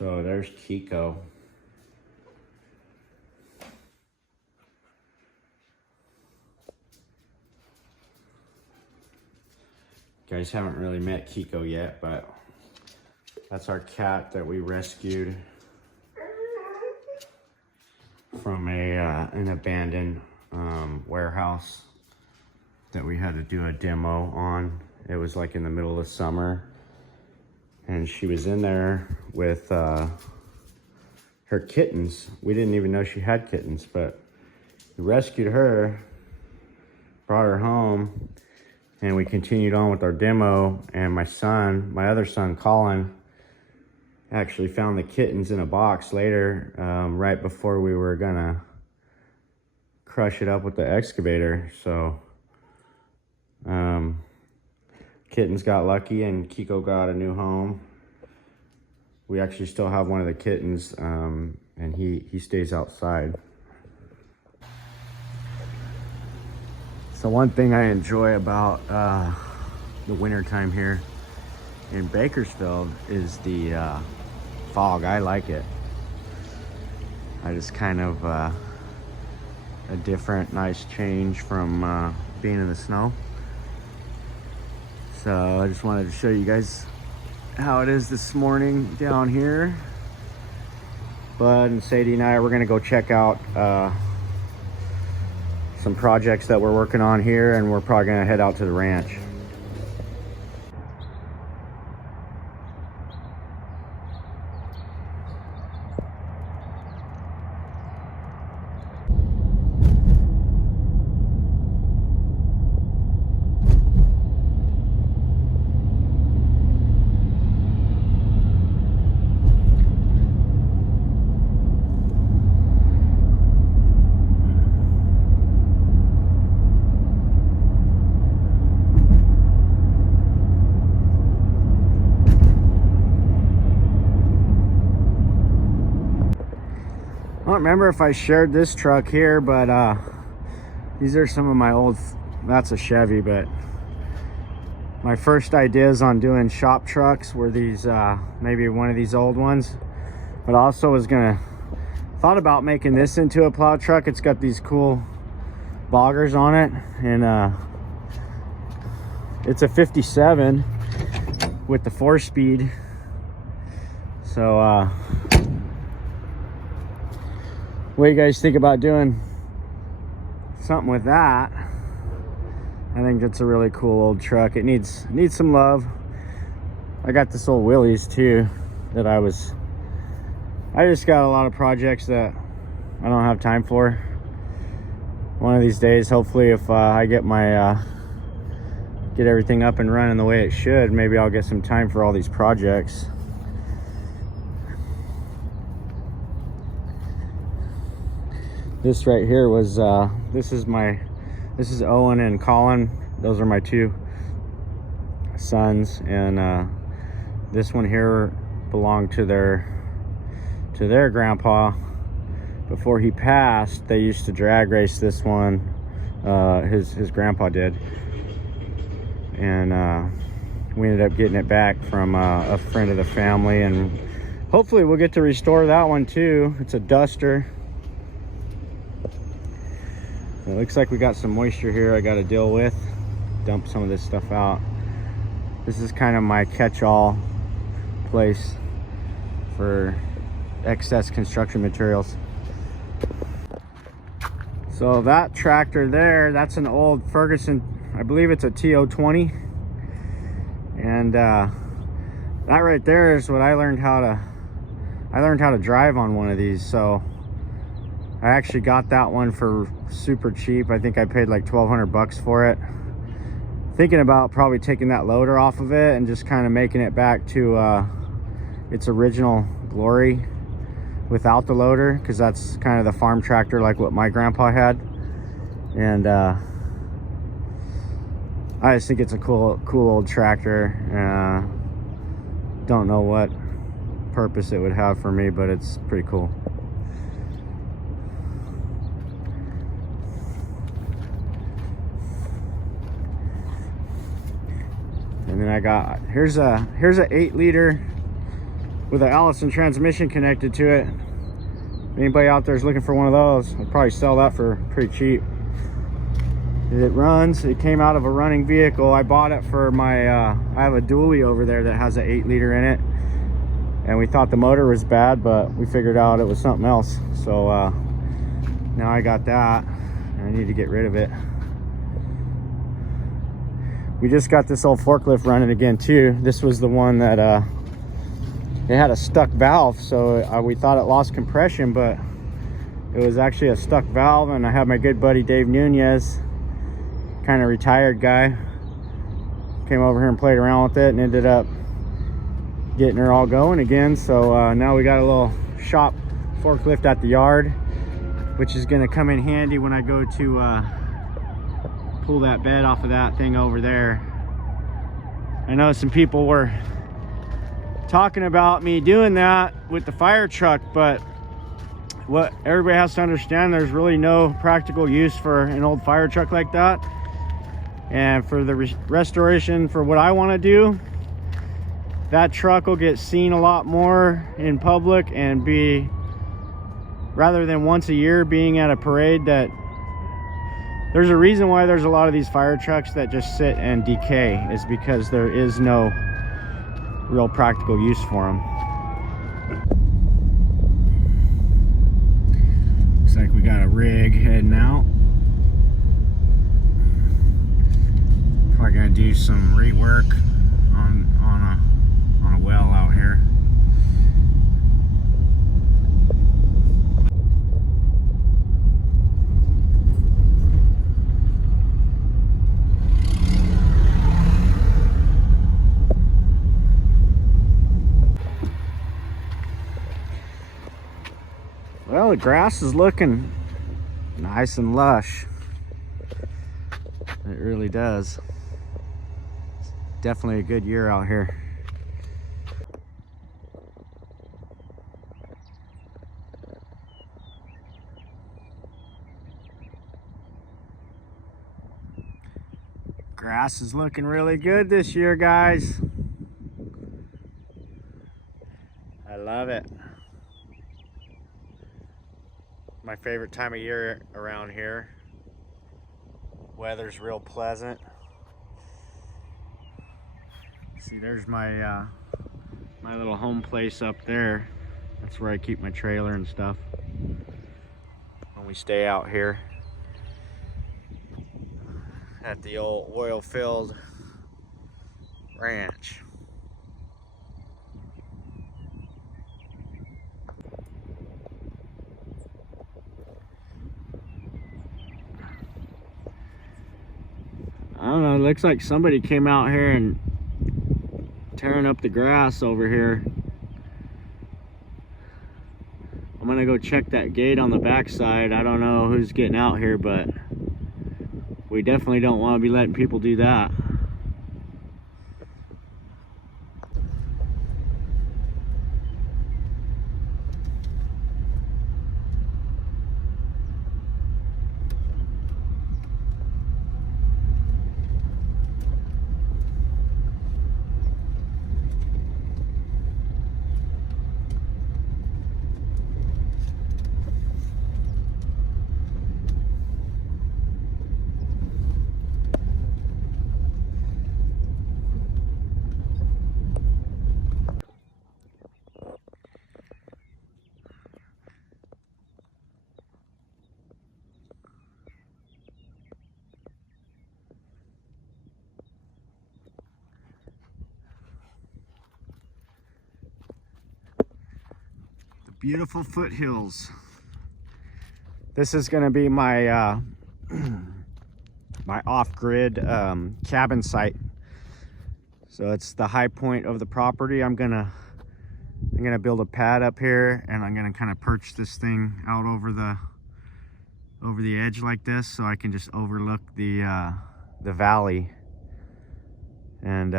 So there's Kiko. You guys haven't really met Kiko yet, but that's our cat that we rescued from an abandoned warehouse that we had to do a demo on. It was like in the middle of summer, and she was in there with her kittens. We didn't even know she had kittens, but we rescued her, brought her home, and we continued on with our demo. And my other son, Colin, actually found the kittens in a box later, right before we were gonna crush it up with the excavator. So kittens got lucky and Kiko got a new home. We actually still have one of the kittens, and he stays outside. So one thing I enjoy about the winter time here in Bakersfield is the fog. I like it. I just kind of a different, nice change from being in the snow. So I just wanted to show you guys how it is this morning down here. Bud and Sadie and I, we're gonna go check out some projects that we're working on here, and we're probably gonna head out to the ranch. I don't remember if I shared this truck here, but these are some of my old, that's a Chevy, but my first ideas on doing shop trucks were these, maybe one of these old ones. But also thought about making this into a plow truck. It's got these cool boggers on it, and it's a 57 with the 4-speed. So what do you guys think about doing something with that? I think it's a really cool old truck. It needs some love. I got this old Willys too that I just got a lot of projects that I don't have time for. One of these days, hopefully, if I get get everything up and running the way it should, maybe I'll get some time for all these projects. This right here was this is Owen and Colin. Those are my two sons, and this one here belonged to their grandpa. Before he passed, they used to drag race this one. His grandpa did, and we ended up getting it back from a friend of the family, and hopefully we'll get to restore that one too. It's a Duster. It looks like we got some moisture here I got to deal with. Dump some of this stuff out. This is kind of my catch-all place for excess construction materials. So that tractor there, that's an old Ferguson, I believe it's a TO20. And that right there is what I learned how to drive on one of these. So I actually got that one for super cheap. I think I paid like 1,200 bucks for it. Thinking about probably taking that loader off of it and just kind of making it back to its original glory without the loader, because that's kind of the farm tractor like what my grandpa had. And I just think it's a cool old tractor. Don't know what purpose it would have for me, but it's pretty cool. And then I got, here's a 8-liter with an Allison transmission connected to it. If anybody out there is looking for one of those, I'd probably sell that for pretty cheap. It runs. It came out of a running vehicle. I bought it for my I have a dually over there that has an 8-liter in it, and we thought the motor was bad, but we figured out it was something else. So now I got that, and I need to get rid of it. We just got this old forklift running again too. This was the one that it had a stuck valve, so we thought it lost compression, but it was actually a stuck valve. And I have my good buddy Dave Nunez, kind of retired guy, came over here and played around with it and ended up getting her all going again. So now we got a little shop forklift at the yard, which is going to come in handy when I go to pull that bed off of that thing over there. I know some people were talking about me doing that with the fire truck, but what everybody has to understand, there's really no practical use for an old fire truck like that. And for the restoration, for what I want to do, that truck will get seen a lot more in public and be, rather than once a year being at a parade, that there's a reason why there's a lot of these fire trucks that just sit and decay, is because there is no real practical use for them. Looks like we got a rig heading out. Probably gonna do some rework on a well out here. Well, the grass is looking nice and lush. It really does. It's definitely a good year out here. Grass is looking really good this year, guys. I love it. My favorite time of year around here. Weather's real pleasant. See, there's my my little home place up there. That's where I keep my trailer and stuff when we stay out here at the old oil-filled ranch. I don't know, it looks like somebody came out here and tearing up the grass over here. I'm gonna go check that gate on the backside. I don't know who's getting out here, but we definitely don't want to be letting people do that. Beautiful foothills. This is going to be my my off-grid cabin site. So it's the high point of the property. I'm gonna build a pad up here, and I'm gonna kind of perch this thing out over the edge like this, so I can just overlook the valley. And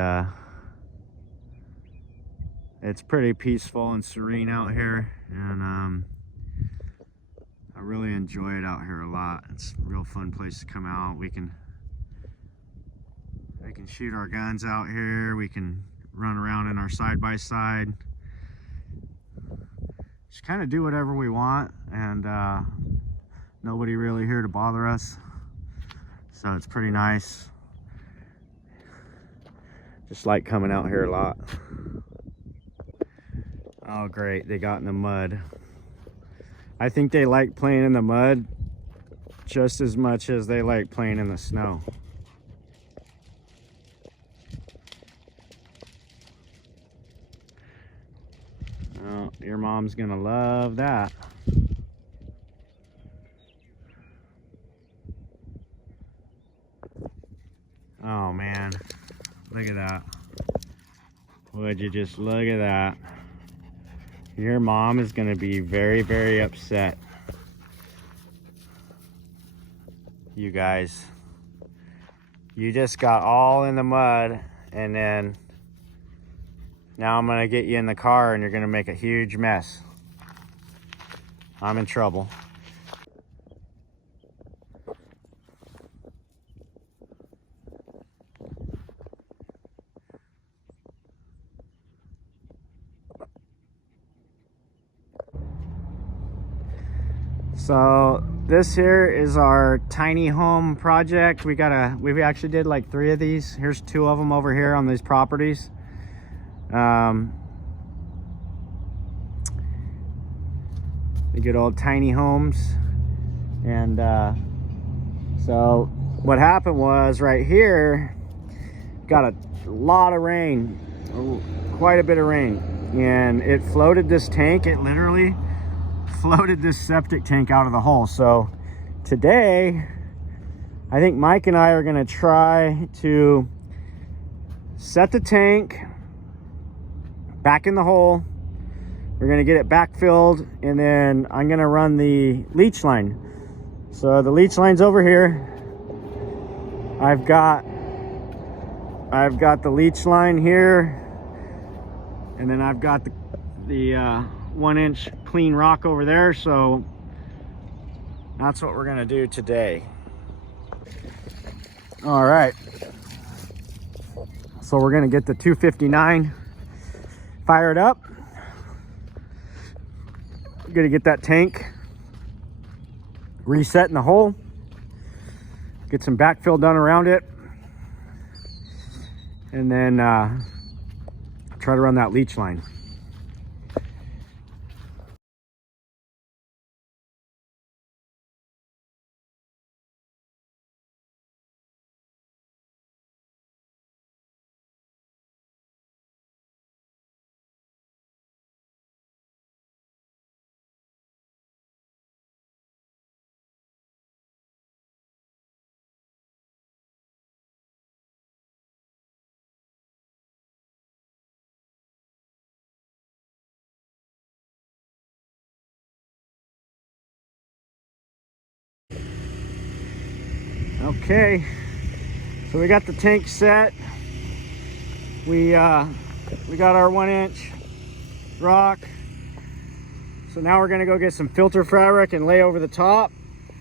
it's pretty peaceful and serene out here, and I really enjoy it out here a lot. It's a real fun place to come out. We can shoot our guns out here. We can run around in our side-by-side. just kind of do whatever we want, and nobody really here to bother us, so it's pretty nice. Just like coming out here a lot. Oh great, they got in the mud. I think they like playing in the mud just as much as they like playing in the snow. Oh, your mom's gonna love that. Oh man, look at that. Would you just look at that? Your mom is gonna be very, very upset. You guys, you just got all in the mud, and then now I'm gonna get you in the car and you're gonna make a huge mess. I'm in trouble. So this here is our tiny home project. We actually did like 3 of these. Here's 2 of them over here on these properties. The good old tiny homes. And so what happened was right here, got a lot of rain, quite a bit of rain, and it floated this tank. It literally floated this septic tank out of the hole. So today I think Mike and I are going to try to set the tank back in the hole. We're going to get it backfilled, and then I'm going to run the leech line. So the leech line's over here. I've got the leech line here, and then I've got the 1-inch clean rock over there. So that's what we're gonna do today. All right, so we're gonna get the 259 fired up. We're gonna get that tank reset in the hole, get some backfill done around it, and then try to run that leech line. Okay, so we got the tank set. We got our 1-inch rock. So now we're gonna go get some filter fabric and lay over the top,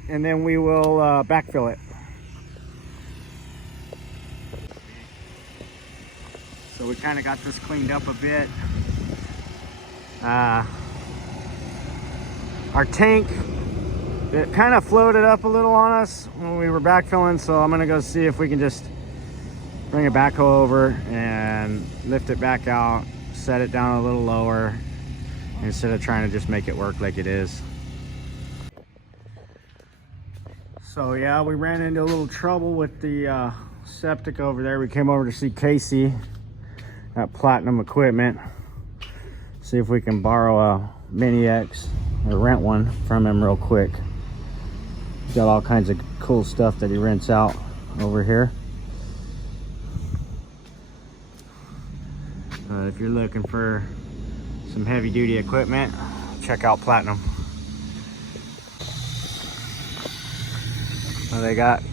and then we will backfill it. So we kind of got this cleaned up a bit. Our tank, it kind of floated up a little on us when we were backfilling, so I'm gonna go see if we can just bring a backhoe over and lift it back out, set it down a little lower instead of trying to just make it work like it is. So yeah, we ran into a little trouble with the septic over there. We came over to see Casey at Platinum Equipment, see if we can borrow a Mini X or rent one from him real quick. He's got all kinds of cool stuff that he rents out over here. If you're looking for some heavy duty equipment, check out Platinum. Well, they got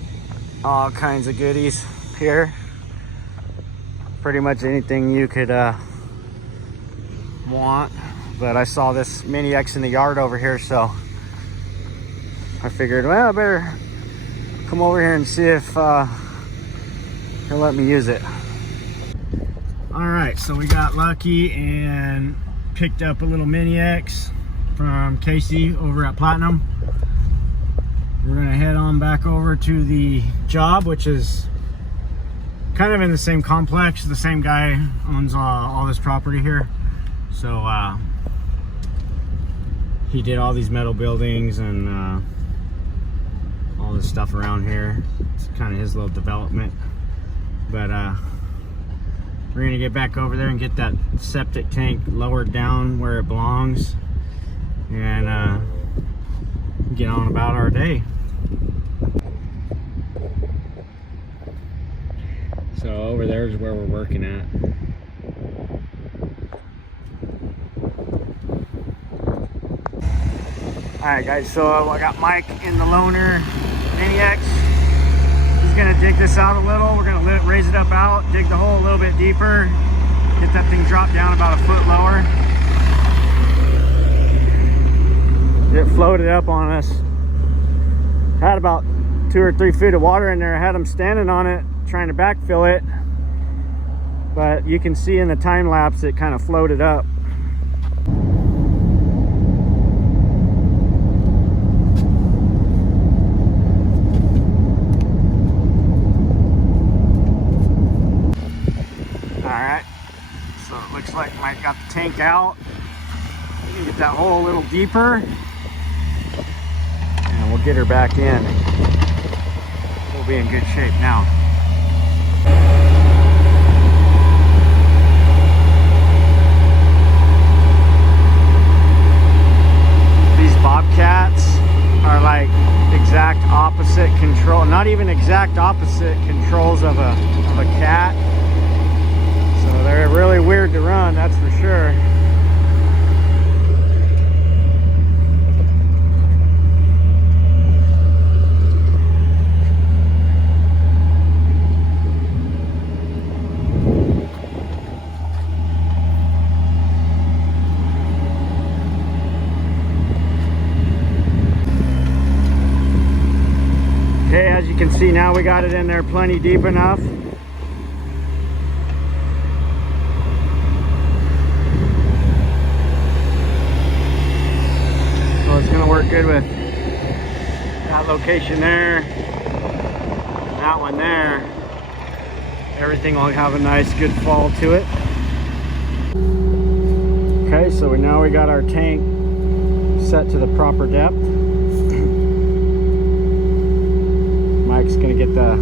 all kinds of goodies here. Pretty much anything you could want. But I saw this Mini X in the yard over here, so I figured, well, I better come over here and see if he'll let me use it. All right, so we got lucky and picked up a little Mini X. from Casey over at Platinum. We're gonna head on back over to the job, which is kind of in the same complex. The same guy owns all this property here. So he did all these metal buildings and all this stuff around here. It's kind of his little development. But we're gonna get back over there and get that septic tank lowered down where it belongs and get on about our day. So over there is where we're working at. Alright guys, so I got Mike in the loaner Mini X. He's gonna dig this out a little. We're gonna raise it up out, dig the hole a little bit deeper, get that thing dropped down about a foot lower. It floated up on us. Had about 2 or 3 feet of water in there. I had him standing on it trying to backfill it, but you can see in the time lapse it kind of floated up. Alright, so it looks like Mike got the tank out. We can get that hole a little deeper and we'll get her back in. We'll be in good shape now. These bobcats are like exact opposite control, not even exact opposite controls of a cat. So they're really weird to run, that's for sure. Okay, as you can see now we got it in there plenty deep enough. So it's gonna work good with that location there, and that one there. Everything will have a nice good fall to it. Okay, so now we got our tank set to the proper depth. Mike's gonna get the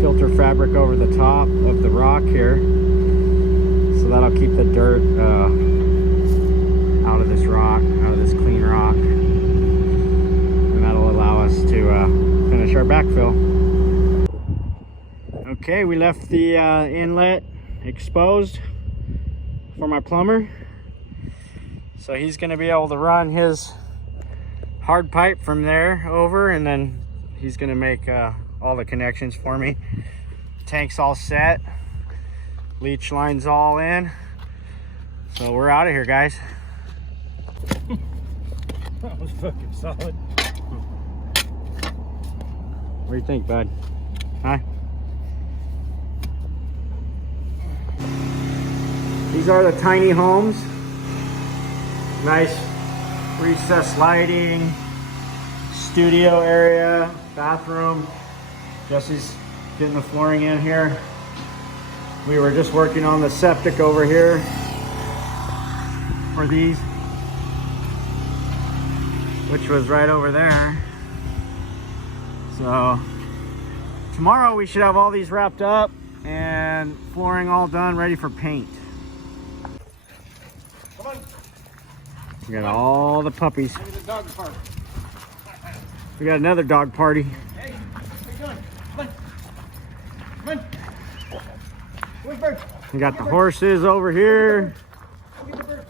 filter fabric over the top of the rock here, so that'll keep the dirt out of this rock, out of this clean rock, and that'll allow us to finish our backfill. Okay, we left the inlet exposed for my plumber, so he's gonna be able to run his hard pipe from there over, and then he's gonna make all the connections for me. Tank's all set, leech line's all in, so we're out of here, guys. That was fucking solid. What do you think, bud? Huh? These are the tiny homes. Nice recessed lighting, studio area, bathroom. Jesse's getting the flooring in here. We were just working on the septic over here for these, which was right over there. So tomorrow we should have all these wrapped up and flooring all done, ready for paint. Come on. We got all the puppies. Look at the dog park. We got another dog party. Hey, what are you doing? Come on. Come on. Where's Bird? We got the horses over here. Go get the bird.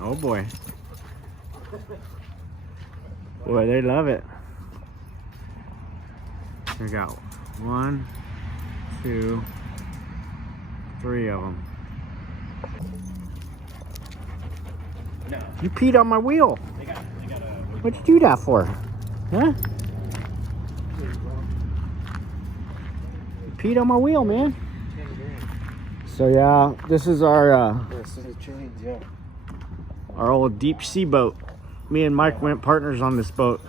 Oh boy. Boy, they love it. We got 1, 2, 3 of them. No. You peed on my wheel. They got What'd you do that for? Huh? You peed on my wheel, man. So yeah, this is our This is a change, yeah. our old deep sea boat. Me and Mike went partners on this boat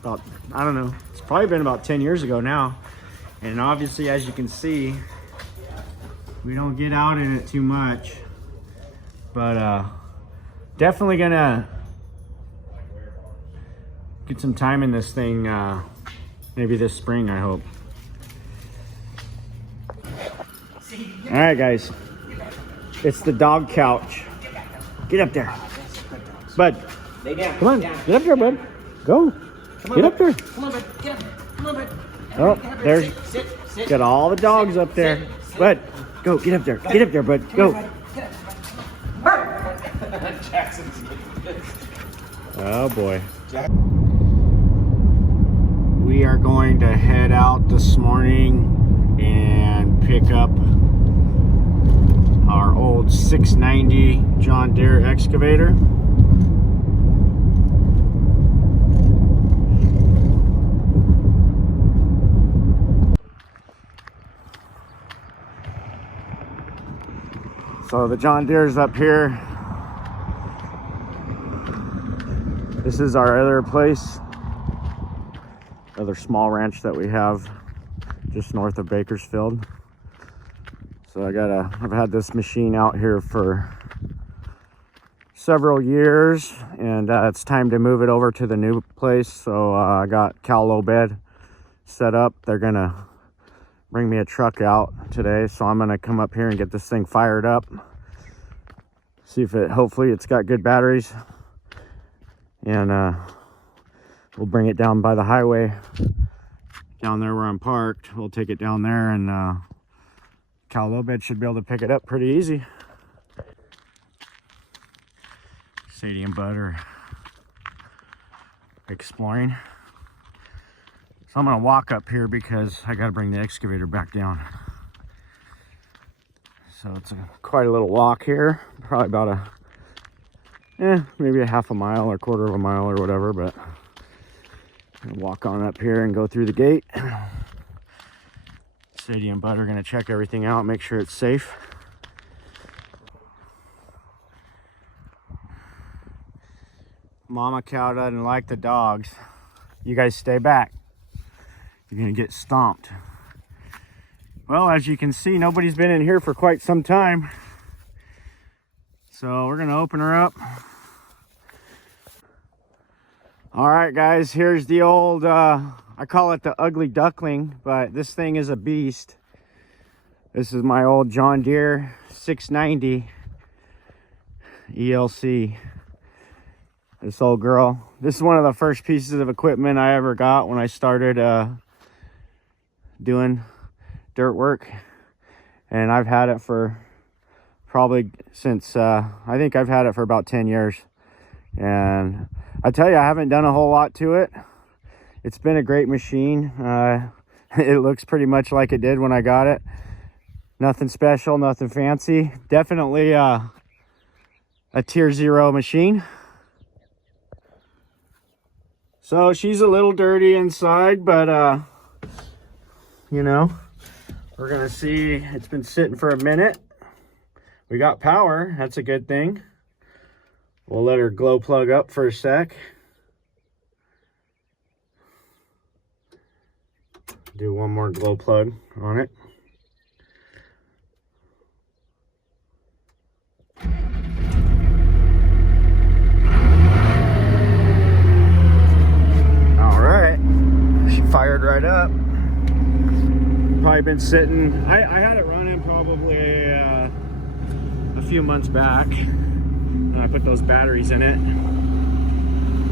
about, I don't know, it's probably been about 10 years ago now. And obviously, as you can see, we don't get out in it too much, but definitely gonna get some time in this thing, maybe this spring, I hope. All right, guys, it's the dog couch. Get up there, Bud. Come on, get up there, Bud. Go. Get up there. Come on, Bud. Get up there. Come on, Bud. Oh, there's got all the dogs up there. Bud, go. Get up there. Get up there, Bud. Go. Oh boy. We are going to head out this morning and pick up our old 690 John Deere excavator. So the John Deere's up here. This is our other place, other small ranch that we have just north of Bakersfield. So I've had this machine out here for several years, and it's time to move it over to the new place. So I got cow low bed set up. They're gonna bring me a truck out today, so I'm gonna come up here and get this thing fired up, see if hopefully it's got good batteries, and we'll bring it down by the highway down there where I'm parked. We'll take it down there, and cow low bed should be able to pick it up pretty easy. Sadie and Bud are exploring. So I'm gonna walk up here because I gotta bring the excavator back down. So it's quite a little walk here, probably about maybe a half a mile or quarter of a mile or whatever, but I'm gonna walk on up here and go through the gate. Sadie and Bud are gonna check everything out, make sure it's safe. Mama cow doesn't like the dogs. You guys stay back. You're gonna get stomped. Well, as you can see, nobody's been in here for quite some time. So we're gonna open her up. All right, guys, here's the old, I call it the ugly duckling, but this thing is a beast. This is my old John Deere 690 ELC. This old girl. This is one of the first pieces of equipment I ever got when I started doing dirt work, and I've had it for probably since I think I've had it for about 10 years, and I tell you, I haven't done a whole lot to it. It's been a great machine. It looks pretty much like it did when I got it. Nothing special, nothing fancy. Definitely a tier 0 machine. So she's a little dirty inside, but you know, we're gonna see. It's been sitting for a minute. We got power, that's a good thing. We'll let her glow plug up for a sec. Do one more glow plug on it. All right, she fired right up. Probably been sitting, I had it running probably a few months back. I put those batteries in it.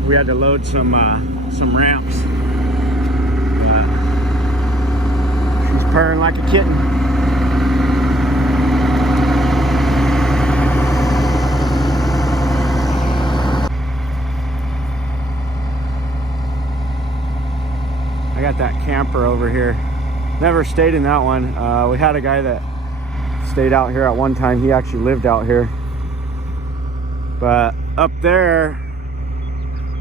We had to load some ramps. She's purring like a kitten. I got that camper over here. Never stayed in that one. We had a guy that stayed out here at one time. He actually lived out here. But up there,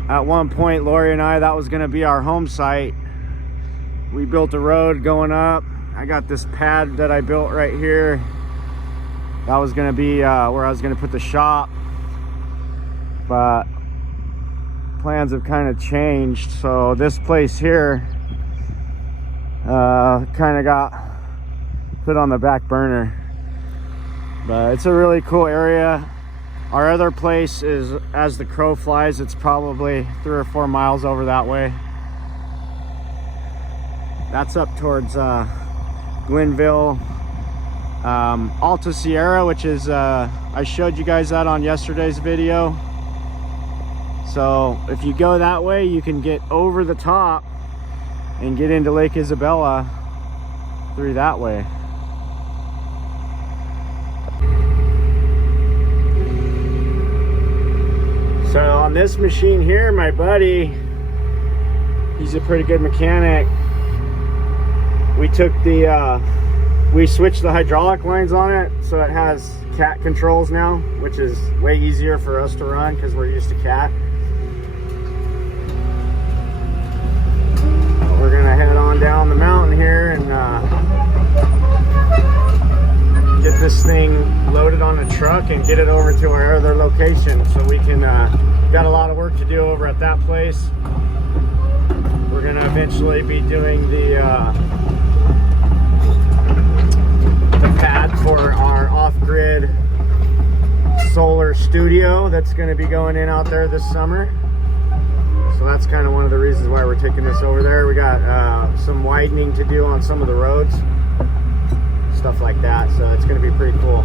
at one point, Lori and I, that was gonna be our home site. We built a road going up. I got this pad that I built right here. That was gonna be where I was gonna put the shop. but plans have kind of changed. So this place here kind of got put on the back burner, but it's a really cool area. Our other place is, as the crow flies, it's probably 3 or 4 miles over that way. That's up towards Glenville, Alta Sierra, which is I showed you guys that on yesterday's video. So if you go that way, you can get over the top and get into Lake Isabella through that way. So on this machine here, my buddy, he's a pretty good mechanic. We took the we switched the hydraulic lines on it, so it has cat controls now, which is way easier for us to run because we're used to cat. We're gonna head on down the mountain here and get this thing loaded on a truck and get it over to our other location, so we can got a lot of work to do over at that place. We're gonna eventually be doing the pad for our off-grid solar studio that's going to be going in out there this summer. So that's kind of one of the reasons why we're taking this over there. We got some widening to do on some of the roads, stuff like that, so it's going to be pretty cool.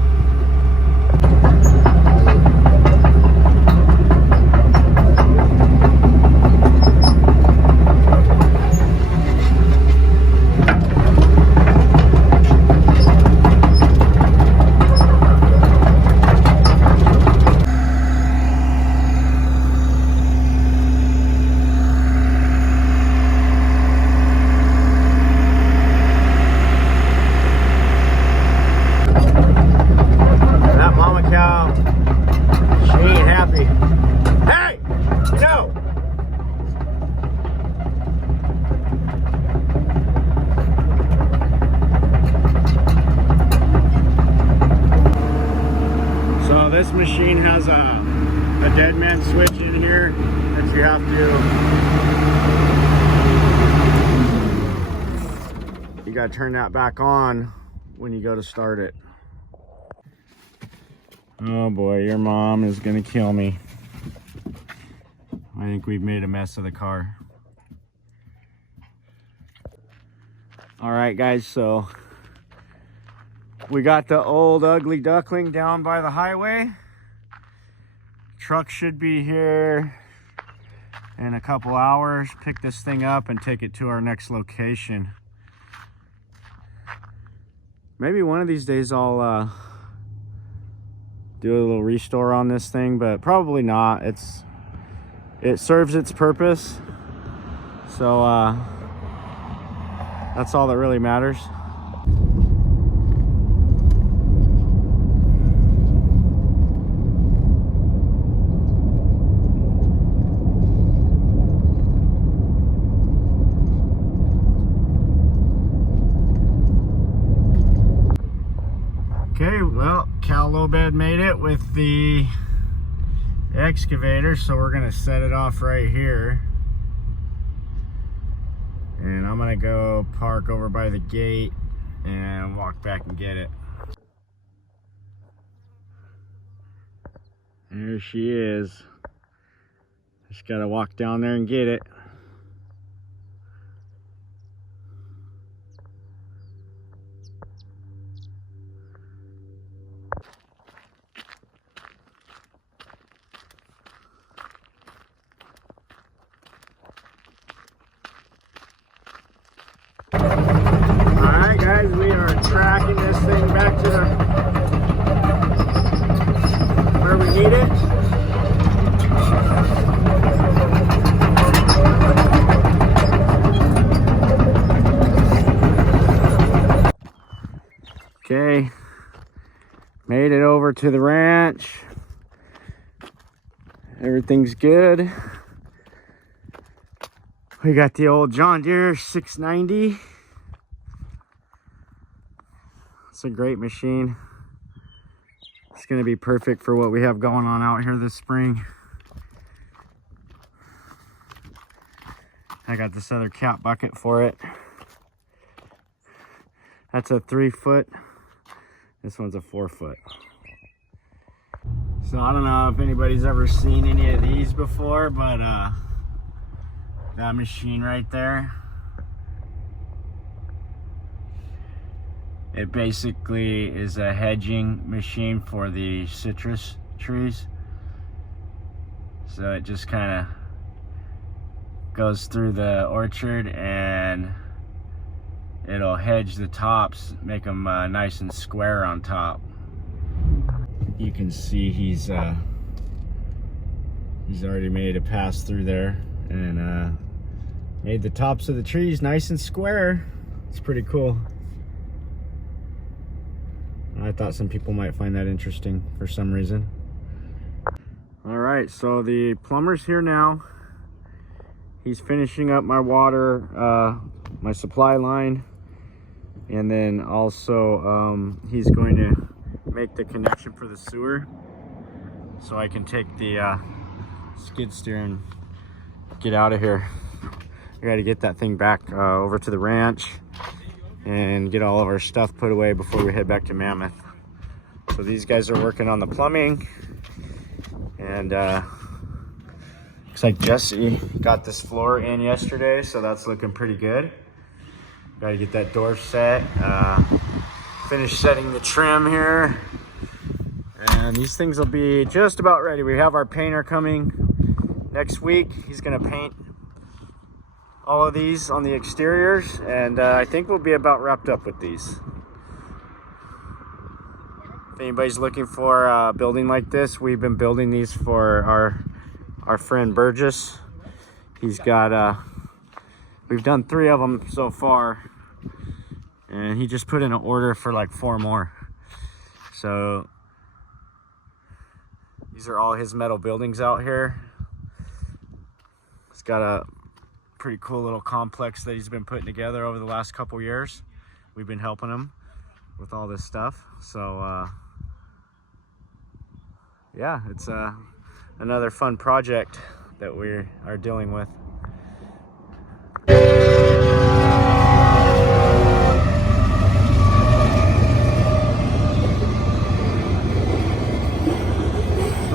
This machine has a dead man switch in here that you have to, you got to turn that back on when you go to start it. Oh boy, your mom is gonna kill me. I think we've made a mess of the car. All right guys, so we got the old ugly duckling down by the highway. Truck should be here in a couple hours. Pick this thing up and take it to our next location. Maybe one of these days I'll do a little restore on this thing, but probably not. It serves its purpose. So that's all that really matters. Okay, well, cow low bed made it with the excavator, so we're gonna set it off right here. And I'm gonna go park over by the gate and walk back and get it. There she is. Just gotta walk down there and get it. Alright guys, we are tracking this thing back to where we need it. Okay, made it over to the ranch. Everything's good. We got the old John Deere 690. It's a great machine. It's gonna be perfect for what we have going on out here this spring. I got this other cat bucket for it. That's a 3 foot. This one's a 4 foot. So I don't know if anybody's ever seen any of these before, but that machine right there, it basically is a hedging machine for the citrus trees. So it just kind of goes through the orchard and it'll hedge the tops, make them nice and square on top. You can see he's already made a pass through there and made the tops of the trees nice and square. It's pretty cool. I thought some people might find that interesting for some reason. All right, so the plumber's here now. He's finishing up my water, my supply line, and then also he's going to make the connection for the sewer so I can take the skid steer and get out of here. I got to get that thing back over to the ranch and get all of our stuff put away before we head back to Mammoth. So these guys are working on the plumbing, and looks like Jesse got this floor in yesterday, so that's looking pretty good. Got to get that door set, finish setting the trim here, and these things will be just about ready. We have our painter coming next week. He's gonna paint all of these on the exteriors, and I think we'll be about wrapped up with these. If anybody's looking for a building like this, we've been building these for our friend Burgess. He's got we've done 3 of them so far, and he just put in an order for like 4 more. So these are all his metal buildings out here. He's got a pretty cool little complex that he's been putting together over the last couple years. We've been helping him with all this stuff. So yeah, it's another fun project that we are dealing with. So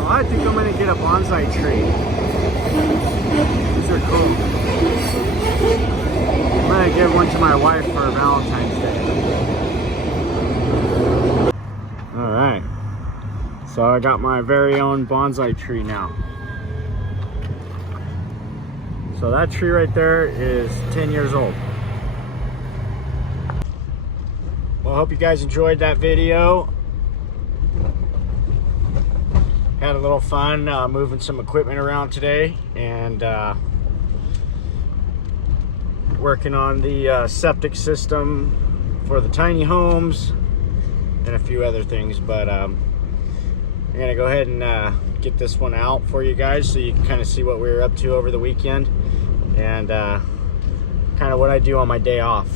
I think I'm gonna get a bonsai tree. These are cool. I'm gonna give one to my wife for Valentine's Day. All right, so I got my very own bonsai tree now. So that tree right there is 10 years old. Well, I hope you guys enjoyed that video. Had a little fun moving some equipment around today, and working on the septic system for the tiny homes and a few other things. But I'm gonna go ahead and get this one out for you guys so you can kind of see what we were up to over the weekend and kind of what I do on my day off.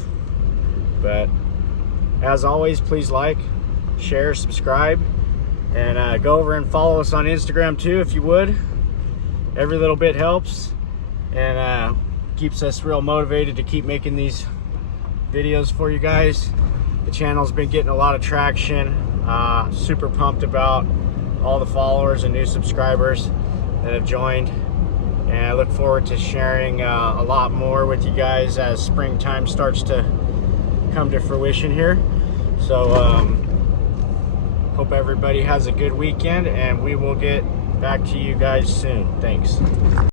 But as always, please like, share, subscribe, and go over and follow us on Instagram too if you would. Every little bit helps and keeps us real motivated to keep making these videos for you guys. The channel's been getting a lot of traction. Super pumped about all the followers and new subscribers that have joined, and I look forward to sharing a lot more with you guys as springtime starts to come to fruition here. So hope everybody has a good weekend, and we will get back to you guys soon. Thanks.